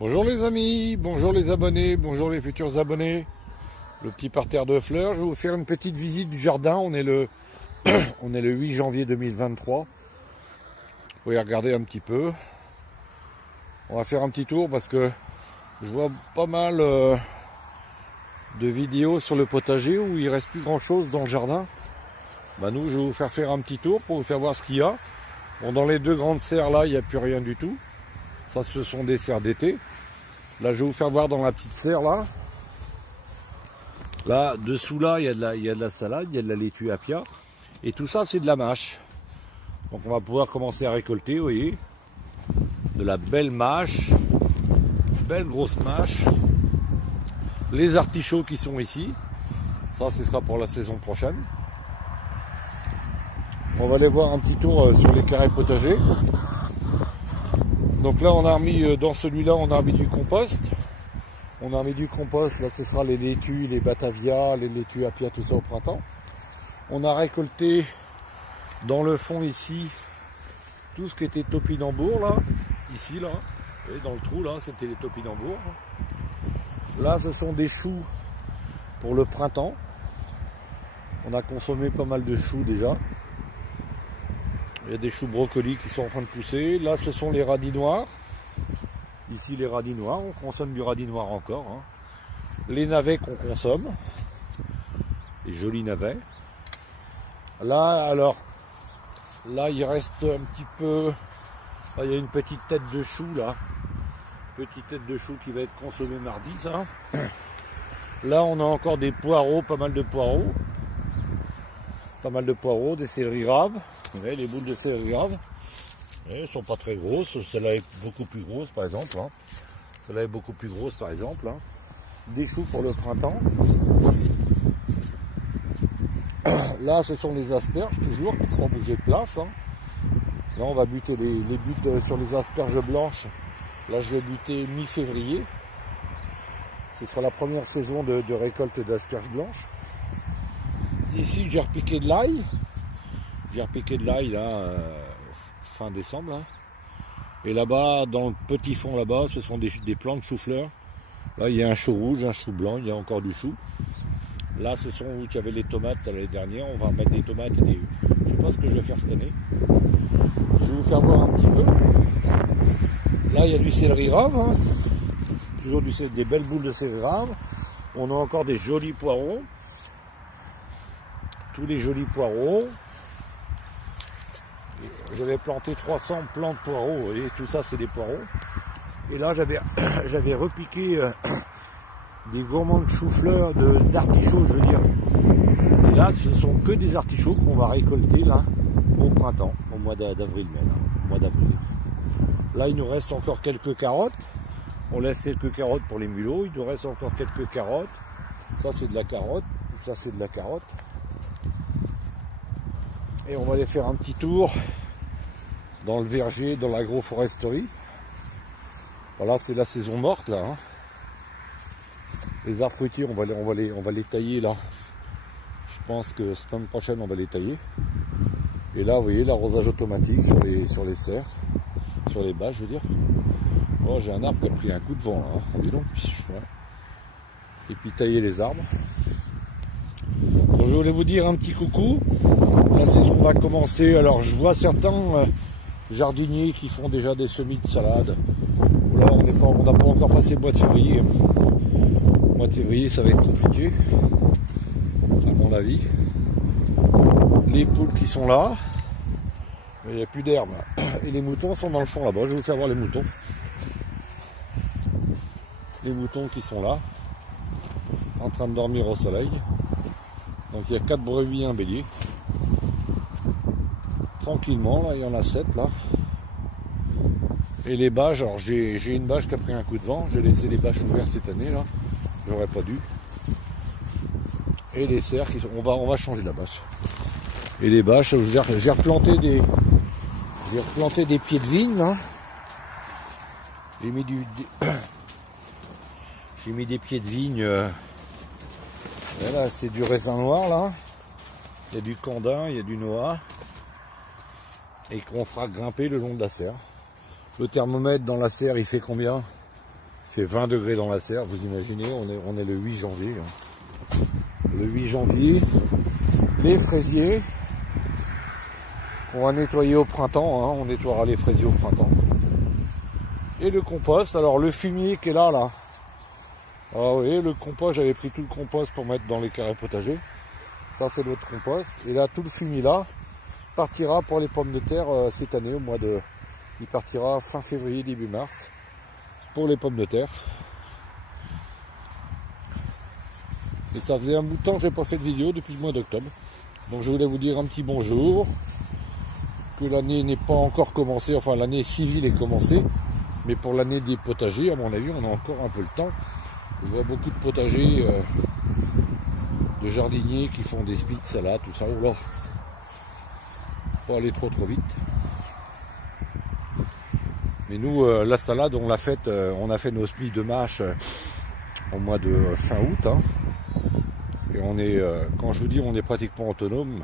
Bonjour les amis, bonjour les abonnés, bonjour les futurs abonnés. Le petit parterre de fleurs, je vais vous faire une petite visite du jardin. On est le 8 janvier 2023. Vous pouvez regarder un petit peu. On va faire un petit tour parce que je vois pas mal de vidéos sur le potager où il reste plus grand chose dans le jardin. Bah nous, je vais vous faire un petit tour pour vous faire voir ce qu'il y a. Bon, dans les deux grandes serres là, il n'y a plus rien du tout. Ça, ce sont des serres d'été. Là, je vais vous faire voir dans la petite serre là. Là, dessous là, il y a de la salade, il y a de la laitue apia. Et tout ça, c'est de la mâche. Donc, on va pouvoir commencer à récolter, vous voyez. De la belle mâche. Belle grosse mâche. Les artichauts qui sont ici. Ça, ce sera pour la saison prochaine. On va aller voir un petit tour sur les carrés potagers. Donc là, on a remis, dans celui-là, on a remis du compost. On a remis du compost, là ce sera les laitues, les batavia, les laitues apia, tout ça au printemps. On a récolté dans le fond ici, tout ce qui était topinambour, là, ici, là. Et dans le trou, là, c'était les topinambours. Là, ce sont des choux pour le printemps. On a consommé pas mal de choux déjà. Il y a des choux brocolis qui sont en train de pousser. Là, ce sont les radis noirs. Ici, les radis noirs. On consomme du radis noir encore. Hein. Les navets qu'on consomme. Les jolis navets. Là, alors, là, il reste un petit peu... Là, il y a une petite tête de chou, là. Petite tête de chou qui va être consommée mardi, ça. Là, on a encore des poireaux, pas mal de poireaux. Pas mal de poireaux, des céleri raves. Vous voyez, les boules de céleri raves. Elles ne sont pas très grosses. Celle-là est beaucoup plus grosse, par exemple. Hein. Celle-là est beaucoup plus grosse, par exemple. Hein. Des choux pour le printemps. Là, ce sont les asperges, toujours, pour ne pas bouger de place. Hein. Là, on va buter les buts sur les asperges blanches. Là, je vais buter mi-février. Ce sera la première saison de récolte d'asperges blanches. Ici, j'ai repiqué de l'ail. J'ai repiqué de l'ail, là, fin décembre. Là. Et là-bas, dans le petit fond, là-bas, ce sont des plants de chou-fleur. Là, il y a un chou rouge, un chou blanc, il y a encore du chou. Là, ce sont où il y avait les tomates l'année dernière. On va mettre des tomates et des... Je ne sais pas ce que je vais faire cette année. Je vais vous faire voir un petit peu. Là, il y a du céleri rave. Hein. Toujours des belles boules de céleri rave. On a encore des jolis poireaux. Tous les jolis poireaux. J'avais planté 300 plants de poireaux, et tout ça c'est des poireaux. Et là j'avais repiqué des gourmands de chou-fleur, d'artichauts, je veux dire. Et là ce sont que des artichauts qu'on va récolter là au printemps, au mois d'avril même, au mois d'avril. Là il nous reste encore quelques carottes. On laisse quelques carottes pour les mulots. Il nous reste encore quelques carottes. Ça c'est de la carotte, ça c'est de la carotte. Et on va aller faire un petit tour dans le verger, dans l'agroforesterie. Voilà, c'est la saison morte là. Hein. Les arbres fruitiers, on va les tailler là. Je pense que semaine prochaine, on va les tailler. Et là, vous voyez, l'arrosage automatique sur les serres, sur les bâches, je veux dire. Oh, j'ai un arbre qui a pris un coup de vent là. Hein. Dis donc. Ouais. Et puis tailler les arbres. Donc, je voulais vous dire un petit coucou. La saison va commencer. Alors je vois certains jardiniers qui font déjà des semis de salade. Là, on n'a pas encore passé le mois de février. Le mois de février, ça va être compliqué, à mon avis. Les poules qui sont là. Il n'y a plus d'herbe. Et les moutons sont dans le fond là-bas. Je vais vous faire voir les moutons. Les moutons qui sont là, en train de dormir au soleil. Donc il y a 4 brebis et un bélier. Tranquillement, là, il y en a 7 là. Et les bâches, alors j'ai une bâche qui a pris un coup de vent. J'ai laissé les bâches ouvertes cette année là. J'aurais pas dû. Et les cerfs, on va changer la bâche. Et les bâches, j'ai replanté des pieds de vigne là. J'ai mis des pieds de vigne. Là, c'est du raisin noir là. Il y a du candin, il y a du noix. Et qu'on fera grimper le long de la serre. Le thermomètre dans la serre, il fait combien? fait 20 degrés dans la serre, vous imaginez, on est le 8 janvier. Hein. Le 8 janvier, les fraisiers qu'on va nettoyer au printemps, hein, on nettoiera les fraisiers au printemps. Et le compost, alors le fumier qui est là, ah oui, le compost, j'avais pris tout le compost pour mettre dans les carrés potagers. Ça c'est notre compost. Et là, tout le fumier là partira pour les pommes de terre cette année, il partira fin février, début mars, pour les pommes de terre. Et ça faisait un bout de temps que j'ai pas fait de vidéo depuis le mois d'octobre. Donc je voulais vous dire un petit bonjour, que l'année n'est pas encore commencée, enfin l'année civile est commencée, mais pour l'année des potagers, à mon avis, on a encore un peu le temps. Je vois beaucoup de potagers, de jardiniers qui font des spits, salades, tout ça. Oh là, pas aller trop vite. Mais nous, la salade, on l'a faite, on a fait nos spits de mâche au mois de fin août. Hein. Et on est, quand je vous dis on est pratiquement autonome,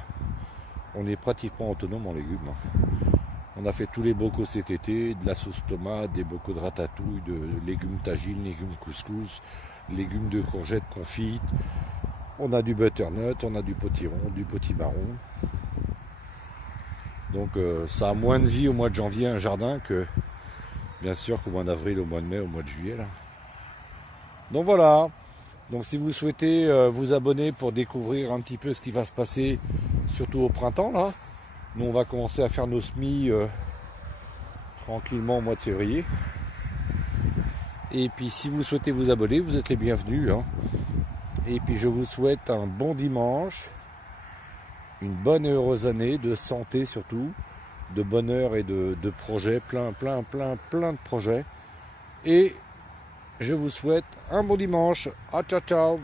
on est pratiquement autonome en légumes. Hein. On a fait tous les bocaux cet été, de la sauce tomate, des bocaux de ratatouille, de légumes tagine, légumes couscous, légumes de courgettes confites. On a du butternut, on a du potiron, du potimarron. Donc ça a moins de vie au mois de janvier un jardin que bien sûr qu'au mois d'avril, au mois de mai, au mois de juillet. Là. Donc voilà. Donc si vous souhaitez vous abonner pour découvrir un petit peu ce qui va se passer, surtout au printemps, là, nous on va commencer à faire nos semis tranquillement au mois de février. Et puis si vous souhaitez vous abonner, vous êtes les bienvenus. Hein. Et puis je vous souhaite un bon dimanche, une bonne et heureuse année, de santé surtout, de bonheur et de projets, plein de projets. Et je vous souhaite un bon dimanche. Ah, ciao, ciao.